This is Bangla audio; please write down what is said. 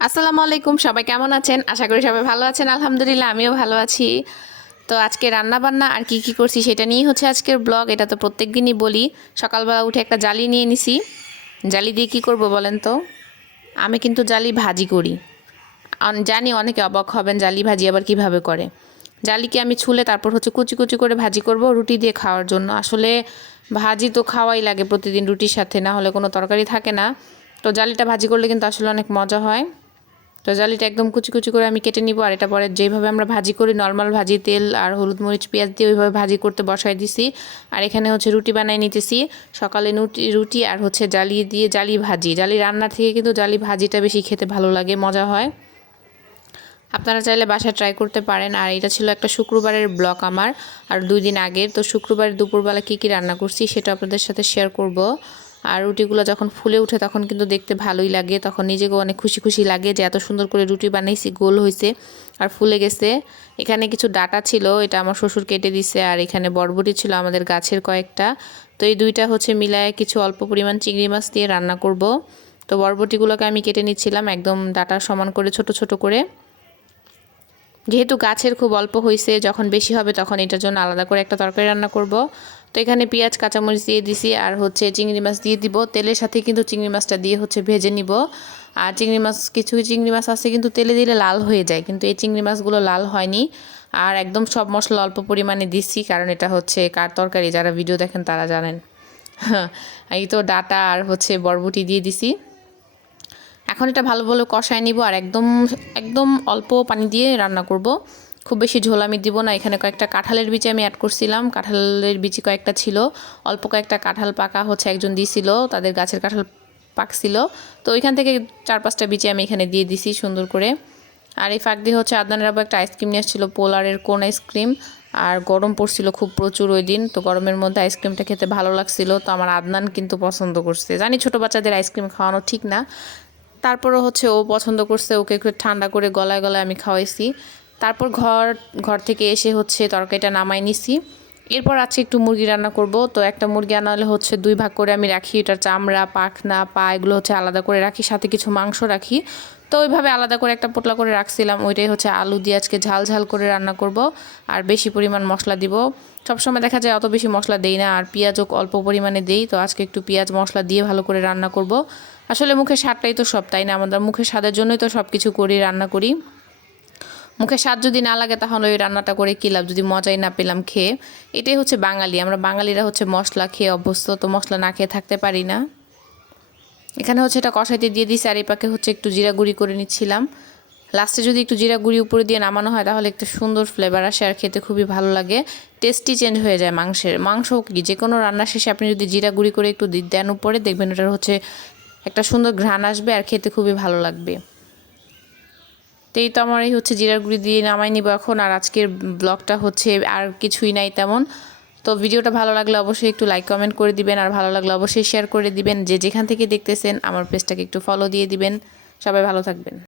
আসসালামু আলাইকুম, সবাই কেমন আছেন? আশা করি সবাই ভালো আছেন। আলহামদুলিল্লাহ, আমিও ভালো আছি। তো আজকে রান্না বান্না আর কি কি করছি সেটা নিয়েই হচ্ছে আজকের ব্লগ। এটা তো প্রত্যেক দিনই বলি। সকালবেলা উঠে একটা জালি নিয়ে নিছি। জালি দিয়ে কি করব বলেন তো? আমি কিন্তু জালি ভাজি করি। জানি অনেকে অবাক হবেন জালি ভাজি আবার কীভাবে করে। জালিকে আমি ছুলে তারপর হচ্ছে কুচি কুচি করে ভাজি করব রুটি দিয়ে খাওয়ার জন্য। আসলে ভাজি তো খাওয়াই লাগে প্রতিদিন রুটির সাথে, না হলে কোনো তরকারি থাকে না। তো জালিটা ভাজি করলে কিন্তু আসলে অনেক মজা হয়। তো জালিটা একদম কুচি কুচি করে আমি কেটে নিব, আর এটা পরে যেভাবে আমরা ভাজি করি নর্মাল ভাজি, তেল আর হলুদ মরিচ, পেঁয়াজ দিয়ে ওইভাবে ভাজি করতে বসাই দিছি। আর এখানে হচ্ছে রুটি বানাই নিতেছি। সকালে রুটি রুটি আর হচ্ছে জালি দিয়ে জালি ভাজি। জালি রান্নার থেকে কিন্তু জালি ভাজিটা বেশি খেতে ভালো লাগে, মজা হয়। আপনারা চাইলে বাসায় ট্রাই করতে পারেন। আর এটা ছিল একটা শুক্রবারের ব্লগ আমার, আর দুই দিন আগের। তো শুক্রবারের দুপুরবেলা কী কী রান্না করছি সেটা আপনাদের সাথে শেয়ার করব। আর রুটিগুলো যখন ফুলে উঠে তখন কিন্তু দেখতে ভালোই লাগে। তখন নিজেকে অনেক খুশি খুশি লাগে যে এত সুন্দর করে রুটি বানাইছি, গোল হয়েছে আর ফুলে গেছে। এখানে কিছু ডাটা ছিল, এটা আমার শ্বশুর কেটে দিছে আর এখানে বরবটি ছিল আমাদের গাছের কয়েকটা। তো এই দুইটা হচ্ছে মিলায় কিছু অল্প পরিমাণ চিংড়ি মাছ দিয়ে রান্না করব। তো বরবটিগুলোকে আমি কেটে নিচ্ছিলাম একদম ডাটা সমান করে, ছোট ছোট করে। যেহেতু গাছের খুব অল্প হয়েছে যখন বেশি হবে তখন এটার জন্য আলাদা করে একটা তরকারি রান্না করব। এখানে পেঁয়াজ, কাঁচামরিচ দিয়ে দিছি আর হচ্ছে চিংড়ি মাছ দিয়ে দিব। তেলের সাথে কিন্তু চিংড়ি মাছটা দিয়ে হচ্ছে ভেজে নিব। আর চিংড়ি মাছ, কিছু চিংড়ি মাছ আছে কিন্তু তেলে দিলে লাল হয়ে যায়, কিন্তু এই চিংড়ি মাছগুলো লাল হয়নি। আর একদম সব মশলা অল্প পরিমাণে দিচ্ছি কারণ এটা হচ্ছে কার তরকারি, যারা ভিডিও দেখেন তারা জানেন। হ্যাঁ এই তো ডাটা আর হচ্ছে বরবটি দিয়ে দিছি। এখন এটা ভালো ভালো কষায় নিব আর একদম একদম অল্প পানি দিয়ে রান্না করব। খুব বেশি ঝোল আমি দিব না। এখানে কয়েকটা কাঁঠালের বিচি আমি অ্যাড করছিলাম। কাঁঠালের বিচি কয়েকটা ছিল। অল্প কয়েকটা কাঁঠাল পাকা হচ্ছে একজন দিছিল। তাদের গাছের কাঁঠাল পাকছিল। তো ওইখান থেকে চার পাঁচটা বিচি আমি এখানে দিয়ে দিছি সুন্দর করে। আর এই ফাঁক দিয়ে হচ্ছে আদনানের আবার একটা আইসক্রিম নিয়ে এসেছিল পোলারের কোন আইসক্রিম। আর গরম পড়ছিল খুব প্রচুর ওই দিন। তো গরমের মধ্যে আইসক্রিমটা খেতে ভালো লাগছিল। তো আমার আদনান কিন্তু পছন্দ করছে। জানি ছোটো বাচ্চাদের আইসক্রিম খাওয়ানো ঠিক না। তারপরও হচ্ছে ও পছন্দ করছে। ওকে একটু ঠান্ডা করে গলায় গলায় আমি খাওয়াইছি। তারপর ঘর ঘর থেকে এসে হচ্ছে তরকারিটা নামাই নিছি। এরপর আজকে একটু মুরগি রান্না করব। তো একটা মুরগি আনালে হচ্ছে দুই ভাগ করে আমি রাখি। এটার চামড়া, পাখনা, পা এগুলো হচ্ছে আলাদা করে রাখি। সাথে কিছু মাংস রাখি। তো ওইভাবে আলাদা করে একটা পোটলা করে রাখছিলাম। ওইটাই হচ্ছে আলু দিয়ে আজকে ঝাল ঝাল করে রান্না করব। আর বেশি পরিমাণ মশলা দিব। সবসময় দেখা যায় অত বেশি মশলা দেই না। আর পেঁয়াজও অল্প পরিমাণে দেই। তো আজকে একটু পেঁয়াজ মশলা দিয়ে ভালো করে রান্না করব। আসলে মুখের স্বাদটাই তো সব, তাই না? আমাদের মুখের স্বাদের জন্যই তো সব কিছু করি রান্না করি। মুখে স্বাদ যদি না লাগে, তাহলে ওই রান্নাটা করে কী লাভ? যদি মজাই না পেলাম খেয়ে। এটাই হচ্ছে বাঙালি। আমরা বাঙালিরা হচ্ছে মশলা খেয়ে অভ্যস্ত, তো মশলা না খেয়ে থাকতে পারি না। এখানে হচ্ছে এটা কষাইতে দিয়ে দিয়েছি, আর এই পাকে হচ্ছে একটু জিরা গুঁড়ি করে নিচ্ছিলাম। লাস্টে যদি একটু জিরা গুঁড়ি উপরে দিয়ে নামানো হয়, তাহলে একটা সুন্দর ফ্লেভার আসে আর খেতে খুবই ভালো লাগে। টেস্টি চেঞ্জ হয়ে যায় মাংসের। মাংস কি যে কোনো রান্না শেষে আপনি যদি জিরা গুঁড়ি করে একটু দেন উপরে, দেখবেন ওটার হচ্ছে একটা সুন্দর ঘ্রাণ আসবে আর খেতে খুবই ভালো লাগবে। তো এই তো আমার এই হচ্ছে জিরার গুঁড়ি দিয়ে নামাই নিব এখন, আর আজকের ব্লগটা হচ্ছে আর কিছুই নাই তেমন। তো ভিডিওটা ভালো লাগলে অবশ্যই একটু লাইক কমেন্ট করে দিবেন, আর ভালো লাগলে অবশ্যই শেয়ার করে দিবেন। যে যেখান থেকে দেখতেছেন, আমার পেজটাকে একটু ফলো দিয়ে দিবেন। সবাই ভালো থাকবেন।